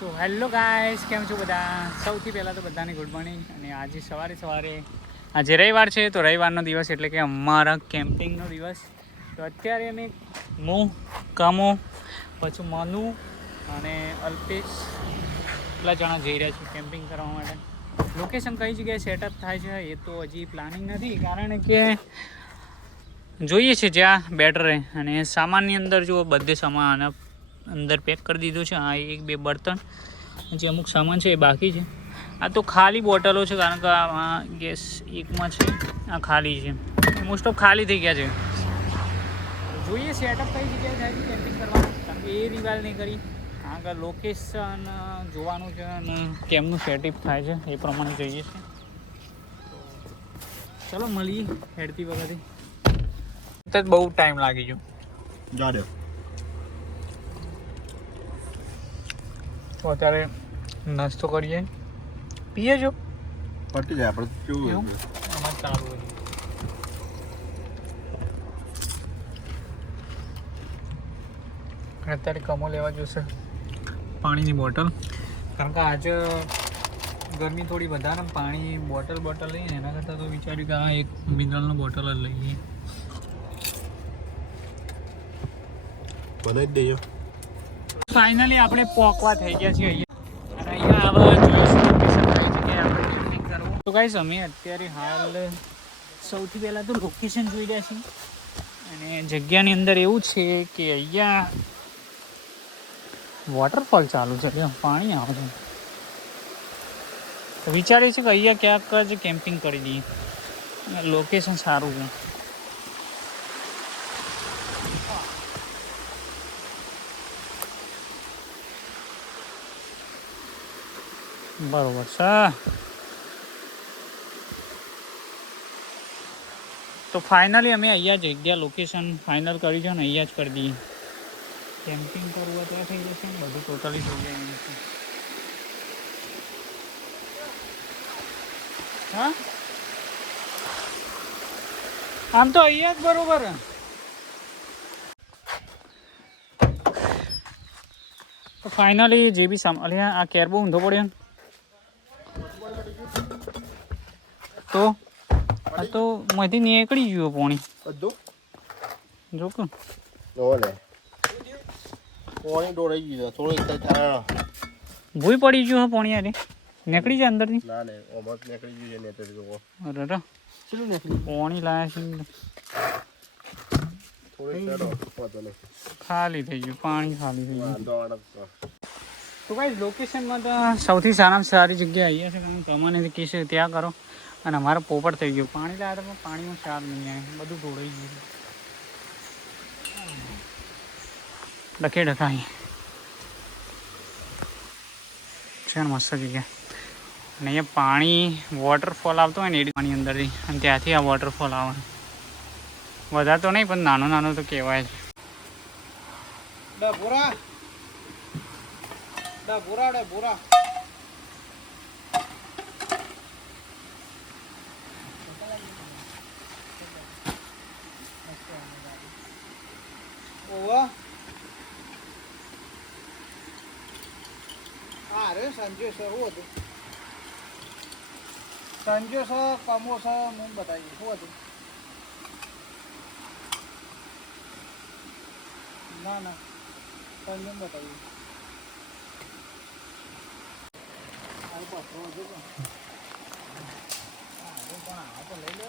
So hello guys, કેમ છો બધા? સૌથી પહેલાં તો બધાને ગુડ મોર્નિંગ અને આજે સવારે સવારે, આજે રવિવાર છે તો રવિવારનો દિવસ એટલે કે અમારા કેમ્પિંગનો દિવસ. તો અત્યારે અમે હું કામો, પછી મનુ અને અલ્પેશ એટલા જણા જઈ રહ્યા છીએ કેમ્પિંગ કરવા માટે. લોકેશન કઈ જગ્યાએ સેટઅપ થાય છે એ તો હજી પ્લાનિંગ નથી, કારણ કે જોઈએ છે જ્યાં બેટર રહે. અને સામાનની અંદર જો બધે સામાન અંદર પેક કરી દીધું છે. આ એક, બે બર્તન, જે અમુક સામાન છે એ બાકી છે. આ તો ખાલી બોટલો છે, કારણ કે આ ગેસ એકમાં છે, આ ખાલી છે. મોસ્ટ ઓફ ખાલી થઈ ગયા છે. જોઈએ સેટઅપ કઈ જગ્યાએ થાય છે કેમ્પિંગ કરવાનું. કારણ કે એ રિવાલ નહીં કરી. આગળ લોકેશન જોવાનું છે અને કેમનું સેટઅપ થાય છે, એ પ્રમાણે જોઈએ છે. ચલો મળીએ હેડતી વખતે. બહુ ટાઈમ લાગી ગયો. જાડે તો અત્યારે નાસ્તો કરીએ. પીએ જો. પટી જાય આપણે કેવું એમાં આમાં ચાલુ હોય. અને અત્યારે કમો લેવા જોશે. પાણીની બોટલ. કારણ કે આજે ગરમી થોડી વધારે પાણી બોટલ બોટલ લઈએ ને એના કરતાં તો વિચાર્યું કે આ એક મિનરલનો બોટલ જ લઈએ. બનાવી જ દઈએ. ફાઇનલી આપણે પોકવા થઈ ગયા છીએ અહીંયા. અહીંયા આપણે તો ગાઈસ અમે અત્યારે હાલ સૌથી પહેલાં તો લોકેશન જોઈ રહ્યા છીએ. અને જગ્યાની અંદર એવું છે કે અહીંયા વોટરફોલ ચાલુ છે. ત્યાં પાણી આવે છે. વિચારીએ છીએ કે અહીંયા ક્યાંક જ કેમ્પિંગ કરી દઈએ. લોકેશન સારું છે. બરોબર છે તો ફાઇનલી અમે અહીંયા જગ્યા લોકેશન ફાઇનલ કરી છે ને અહીંયા જ કરી દઈએ કેમ્પિંગ કરવું હોય ત્યાં થઈ જશે ને બધું ટોટલી થઈ જાય એમ છે. હા આમ તો અહીંયા જ બરોબર હે. તો ફાઇનલી જે બી સામ અલ્યા આ કેર બહુ ઊંધો પડ્યો ને તો આ તો માંથી નીકળી ગયો પાણી. બધું? જો કે ઓલે. પાણી ડોળાઈ ગયું થોડું એક સાઈડ થાય ભૂઈ પડી ગયું હે પાણી યારે નીકળી જાય અંદરથી? ના ને ઓમર નીકળી ગયું છે ને તો લોકો અરે રે ચલું નીકળી પાણી લાયા છે થોડી ચડો વાંધો નહીં. ખાલી થઈ ગયું પાણી ખાલી થઈ ગયું. વાંધો વાળા તો. ભાઈ લોકેશનમાં તો સૌથી સારામાં સારી જગ્યા અહીંયા છે કારણ કે અમને કહેશે ત્યાં કરો. અને અમારે પોપટ થઈ ગયું. પાણી લાવ્યા પણ પાણીમાં સાર નહીં આવે. બધું ઢોળાઈ ગયું. ડખે ડખાઈ છે ને મસ્ત જગ્યા. અને અહીંયા પાણી વોટરફોલ આવતો હોય ને એ પાણી અંદરથી. અને ત્યાંથી આ વોટરફોલ આવે. વધારે તો નહીં, પણ નાનો નાનો તો કહેવાય જ બોરા ડા બોરા ડા બોરા ઓવા હા સંજય સર શું હતું સંજો સર કમો સર હું બતાવીએ શું હતું ના ના સંજય બતાવી. હા, લઈ લો.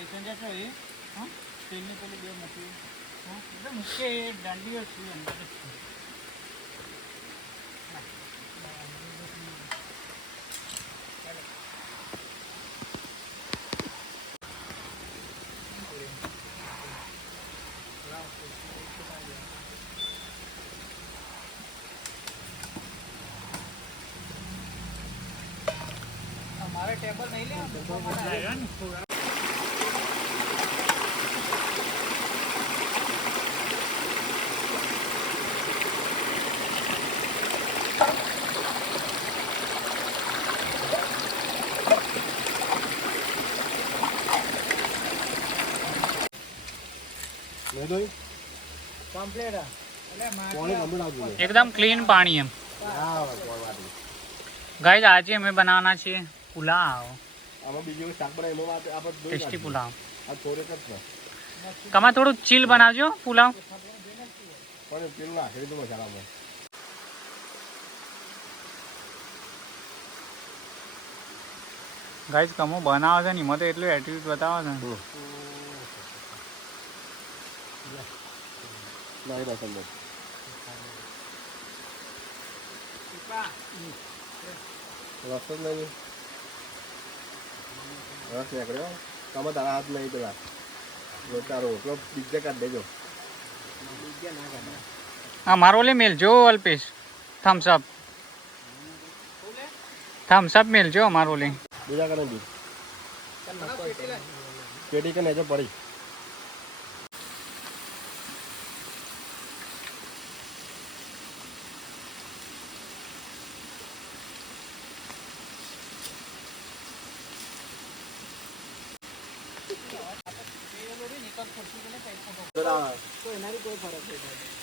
કોણ નહીં સમજાશો એ હા સ્ટીલની પેલી બે મૂકી હા એટલે મૂકે એ દાંડીઓ છે અંદર જ છે. મારે ટેબલ નહીં લેવાનું નહીં દોઈ કમ્પ્લેટ એટલે પાણી માટી કમ્પ્લીટ આવતું નહીં એકદમ ક્લીન પાણી એમ. ગાઈઝ આજે અમે બનાવવાના છીએ પુલાવ. ટેસ્ટી પુલાવ. કમા થોડું ચીલ બનાવજો પુલાવ. ગાઈઝ કમો બનાવે છે ને એમાં તો એટલું એટીટ્યુડ બતાવે છે. ને. નાખી દો અંદર રસ જ નહીં રસ નીકળ્યો તમે તારા હાથ નહીં પેલા તારો રોટલો બીજે કાઢી દેજો હા મારો લે મેલજો Alpesh Thums Up Thums Up મેલજો મારો લે બીજા કરે પેટી કે નહીં પડી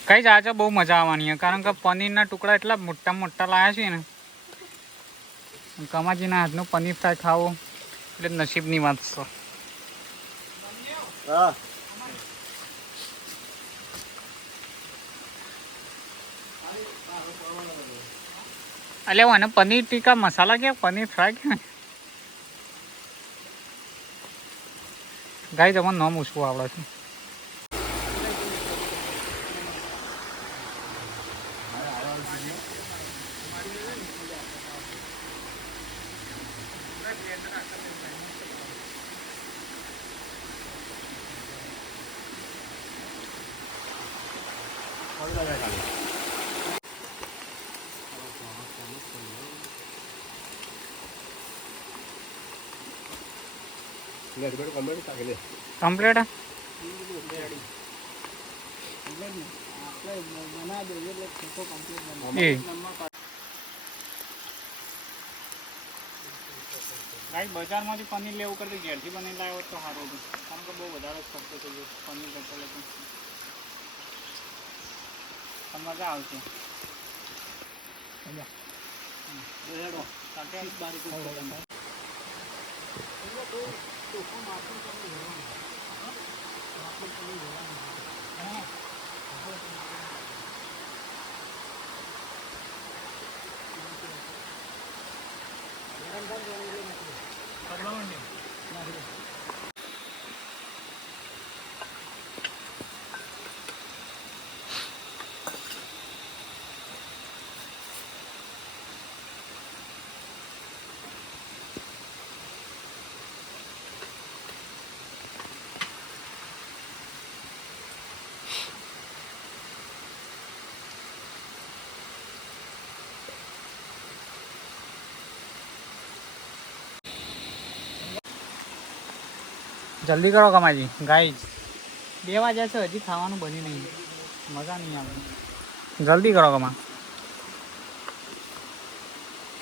કઈ જ આજે બહુ મજા આવવાની છે. કારણ કે પનીરના ટુકડા એટલા મોટા મોટા લાયા છે ને. કમાજીના હાથનું પનીર ફ્રાય ખાવો. એટલે નસીબની વાત છે. એટલે અને પનીર ટીકા મસાલા કે પનીર ફ્રાય કે ગાય તમને નામ ઓછું આવડે છે લે બેટો કમ્પ્લીટ નાખી લે કમ્પ્લીટ બનાવી દઈએ એટલે ખોખો કમ્પ્લીટ એ ગાઈ બજારમાંથી પનીર લેવું કરતી ઘેરથી પનીર લાવ્યો તો સારું હતું. કારણ કે બહુ વધારે ખર્ચો થઈ ગયો. પનીર કરતા પણ મજા આવશે બનેડો સાથે જલ્દી કરો કમાજી ગાઈ બે વાગ્યા છે હજી ખાવાનું બની નહીં. મજા નહીં આવે. જલ્દી કરો કમા.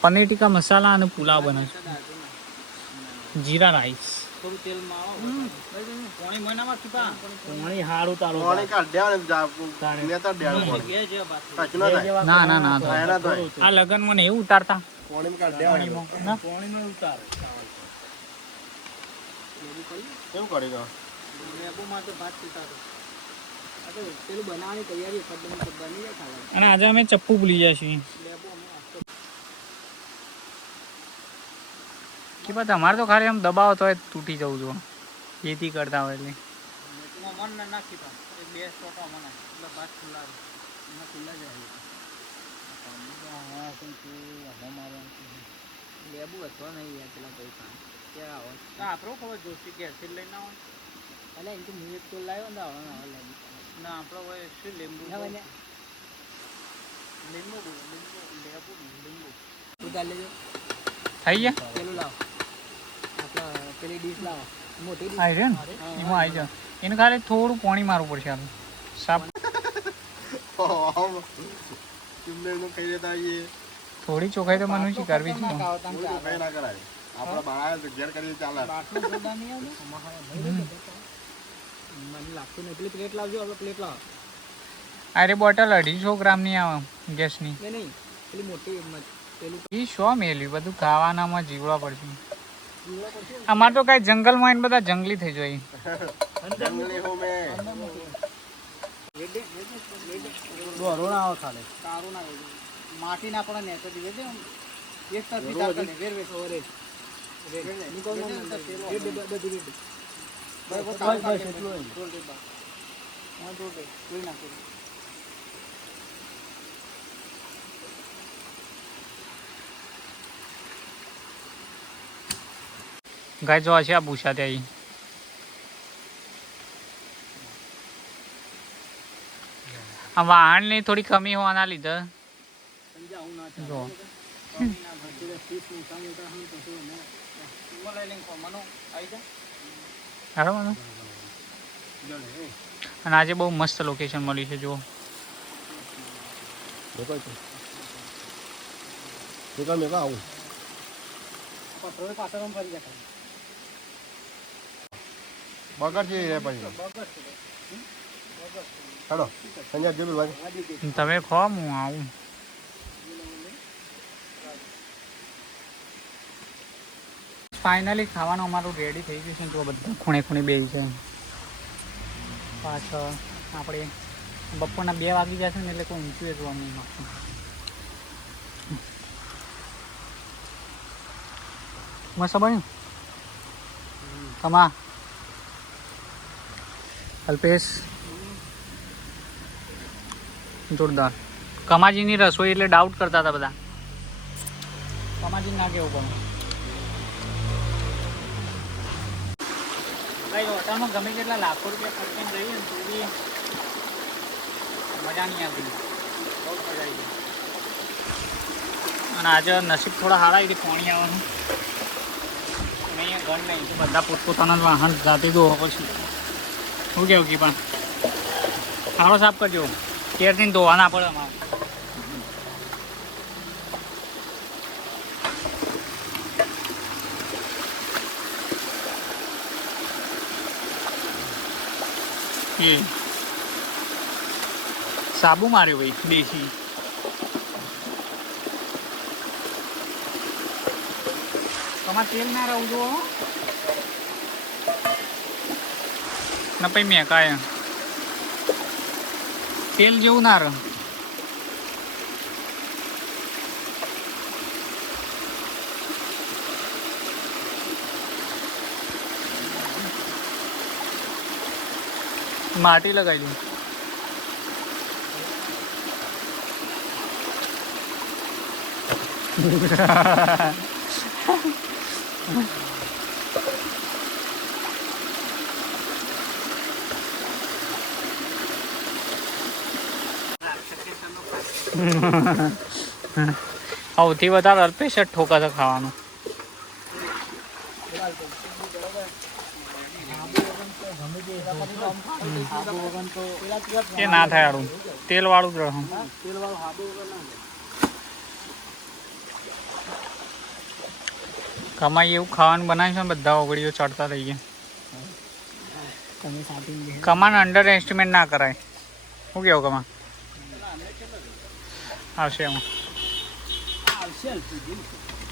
પનીર ટીકા મસાલા અને પુલાવ બને છે. જીરા રાઈસ. ને ના ના આ લગન મને એવું ઉતારતા પાણીમાં કાઢ્યા પાણીમાં ના પાણીમાં ઉતાર કેવું કરી દો? લેબુમાં તો ભાત પીતા આ પેલું બનાવવાની તૈયારી એકદમ બની જાય ખાવાનું અને આજે અમે ચપ્પુ ભૂલી જાય છીએ. કે બાદ અમારે તમારે તો ખાલી આમ દબાવો તો તૂટી જવું જો. ખેતી કરતા હોય એટલે. મન ના નાખી તો બે ટોટા મને એટલે ભાત ખુલ્લા એમાં ખુલ્લા જાય લેબુ હતો નહીં પેલા પેલા પૈસા. આવો આપણો ખબર જોશી ઘેરથી લઈને આવો? અલે એમ તો હું એક તો લાવ્યો ને આવો આવો લેબુ ના આપણો હોય શું લીંબુ લીંબુ લીંબુ લેબુ લીંબુ. તું ચાલ લેજો. થઈ ગયા? પેલું લાવો. આપણા પેલી ડીશ લાવો. મોટી ડીશ આવી રહ્યો ને એમાં આવી જાવ એને ખાલી થોડું પાણી મારવું પડશે આપણે સાપ. થોડી ચોખાઈ તો મનુષ્ય કરવી જ ના કરાય. આપણે બાળા ઘેર કરીએ ચાલે? મને લાગતું નહીં પેલી પ્લેટ લાવજો આપણે પ્લેટ લાવ અરે બોટલ અઢીસો ગ્રામની આવે ગેસની. નહીં નહીં પેલી મોટી પેલું શું મેલ્યું? બધું ખાવાનામાં જીવડા પડશે. અમારે તો કાંઈ જંગલમાં એને બધા જંગલી થઈ જાય. જંગલી હો મેં. વેડે વેડે વેડે દોરો ના આવે ખાલી. સારું ના માટી ના પણ ને તો એક તરફી તાર કરે વેર વેર. ઓરે ગાય જોવા છે આ ભૂસા ત્યાં આ વાહનની થોડી કમી હોવાના લીધે. જો. બરાબર અને આજે બહુ મસ્ત લોકેશન મળી છે જુઓ. આવું તમે ખો હું આવું. ફાઇનલી ખાવાનું અમારું રેડી થઈ ગયું છે. તો બધા ખૂણે ખૂણે બે છે. પાછળ આપણે બપોરના બે વાગી જશે ને એટલે કોઈ ઊંચું એ જોવા નહીં મળતું. મસ્ત બન્યું કમા અલ્પેશ? જોરદાર. કમાજીની રસોઈ એટલે ડાઉટ કરતા હતા બધા. કમાજી ના કેવું પણ કઈ હોટલમાં ગમે તેટલા લાખો રૂપિયા ખર્ચીને જઈએ ને તો બી મજા નહીં આવતી. બહુ મજા આવી અને આજે નસીબ થોડા સારા આવી પાણી આવવાનું. અહીંયા ઘર નહીં બધા પોતપોતાના વાહન જાતે ધોવા પછી શું કેવું કે પણ? સારો સાફ કરજો. કેરથી ધોવાના પડે અમારે એ સાબુ માર્યો ભાઈ, દેશી. તમારે તેલ ના રહું જો ના પછી મેં કાંઈ તેલ જેવું ના રહે. માટી લગાવી દઉં સૌથી વધારે અલ્પેશ ઠોકા છે ખાવાનું. એ ના થાય આડું. તેલ વાળું જ રહે. કમાઈ એવું ખાવાનું બનાવીશું ને બધા ઓગળીઓ ચડતા રહીએ ગયા. કમાન અંડર એસ્ટિમેટ ના કરાય. શું કેવું કમા આવશે એમાં.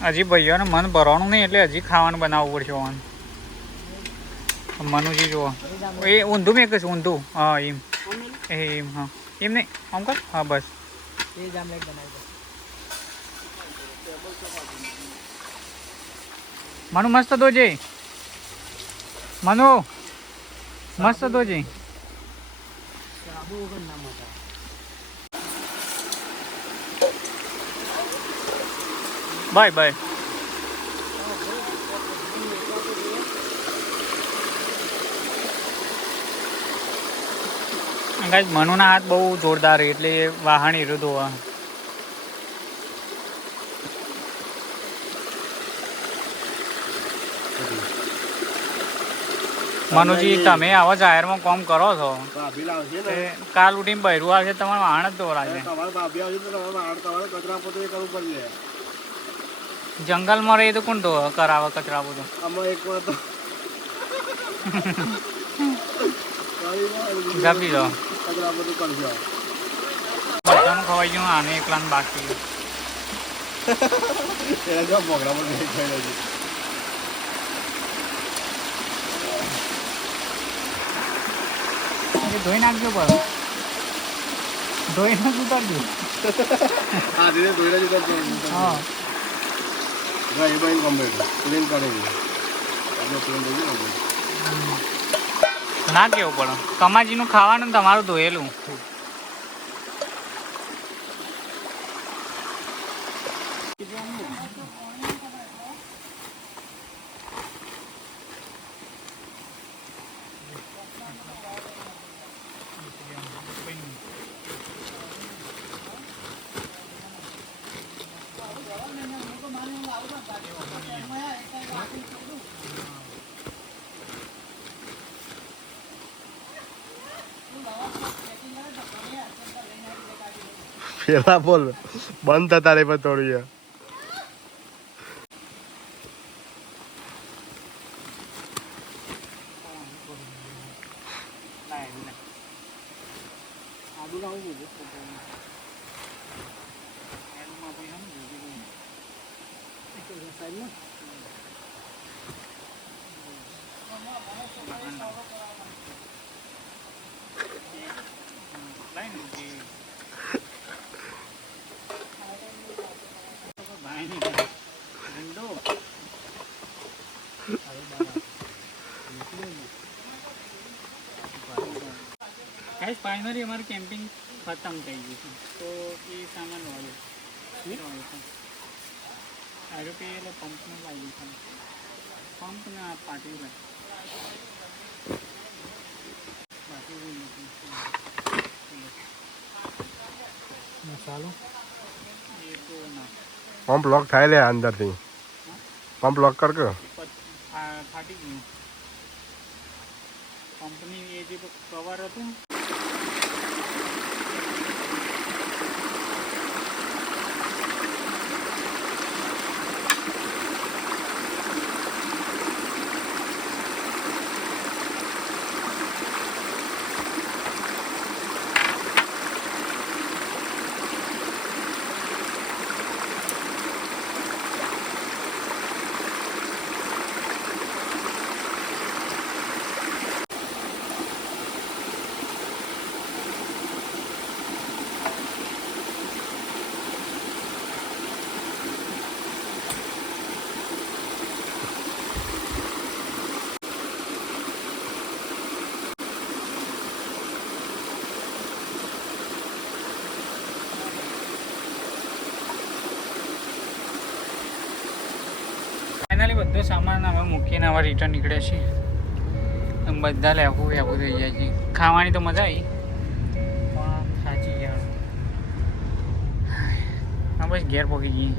હજી ભાઈઓને મન ભરવાનું નહીં, એટલે હજી ખાવાનું બનાવવું પડશે ઓન મનુજી જુઓ. એ ઊંધું મેં કશું ઊંધું. હા, એમ. એ, એમ, હા. એમ નહીં? આમ કર? હા, બસ. મનુ, મસ્ત જઈ. મનુ, મસ્ત વગર બાય બાય. ગાઈસ મનુના હાથ બહુ જોરદાર એટલે વાહન હીરો ધોવા મનુજી તમે આવા જાહેરમાં કોમ કરો છો? કાલ ઉઠીને બૈરું આવશે તમારે વાહન જ દોરાશે જંગલમાં રહી તો કોણ કરાવે કચરા બધું જપી દો બધાનું ખવાઈ ગયું આને એકલાને બાકી. એના જો મોગરા પર બેસી ગયેલો છે. ધોઈ નાખજો પણ ધોઈ નાખ ઉતારજો હા ધીરે ધોઈને જ ઉતરજો. હા. એ બાઈ કમ્પ્લીટ ક્લીન કરેલી આપણે થઈ ગયું complete. ના કેવું પણ કમાજીનું ખાવાનું તમારું ધોયેલું. પેલા બોલ. બંધ થતા રે પણ થોડી વાર. આદુ લાવું છું સાઈડમાં ગાઈસ ફાઇનલી અમારું કેમ્પિંગ ખતમ થઈ ગયું છે. તો એ સામાન વાળો. સારું કે એટલે પંપનું લાગ્યું છે. પંપ ના પાટી મસાલો? પંપ લોક થાય લે અંદરથી. પંપ લોક કર કે? ફાટી ગયું. કંપની એ જે કવર હતું ફાઇનલી બધો સામાન હવે મૂકીને હવે રિટર્ન નીકળે છે. આમ બધા લેવું લેવું થઈ જાય છે. ખાવાની તો મજા આવી. પણ સાચી ગયા હા બસ ઘેર પહોંચી ગઈ.